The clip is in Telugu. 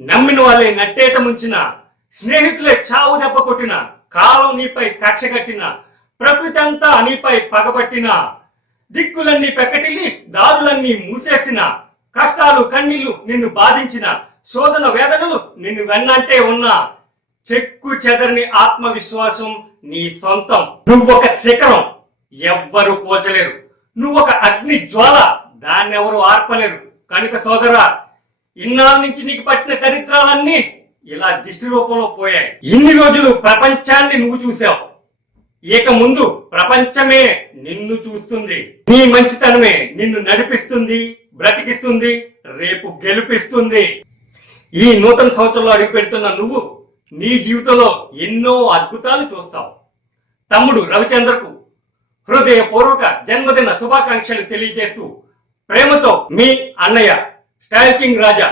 నమ్మిన వాళ్ళే నట్టేట ముంచిన, స్నేహితులే చావు దెబ్బ కొట్టిన, కాలం నీపై కక్ష కట్టిన, ప్రకృతి అంతా నీపై పగబట్టిన, దిక్కులన్నీ పెక్కటిల్లి దారులన్నీ మూసేసిన, కష్టాలు కన్నీళ్లు నిన్ను బాధించిన, శోధన వేదనలు నిన్ను వెన్నంటే ఉన్నా, చెక్కు చెదరని ఆత్మవిశ్వాసం నీ సొంతం. నువ్వొక శిఖరం, ఎవ్వరూ పోల్చలేరు. నువ్వొక అగ్ని జ్వాల, దాన్నెవరూ ఆర్పలేరు. కనుక సోదరా, ఇన్నాళ్ళ నుంచి నీకు పట్టిన దరిద్రాలన్నీ ఇలా దిష్టి రూపంలో పోయాయి. ఇన్ని రోజులు ప్రపంచాన్ని నువ్వు చూసావు, ఇక ముందు ప్రపంచమే నిన్ను చూస్తుంది. నీ మంచితనమే నిన్ను నడిపిస్తుంది, బ్రతికిస్తుంది, రేపు గెలిపిస్తుంది. ఈ నూతన సంవత్సరంలో అడుగు పెడుతున్న నువ్వు నీ జీవితంలో ఎన్నో అద్భుతాలు చూస్తావు. తమ్ముడు రవిచంద్రకు హృదయపూర్వక జన్మదిన శుభాకాంక్షలు తెలియజేస్తూ ప్రేమతో మీ అన్నయ్య స్టైల్ కింగ్ రాజా.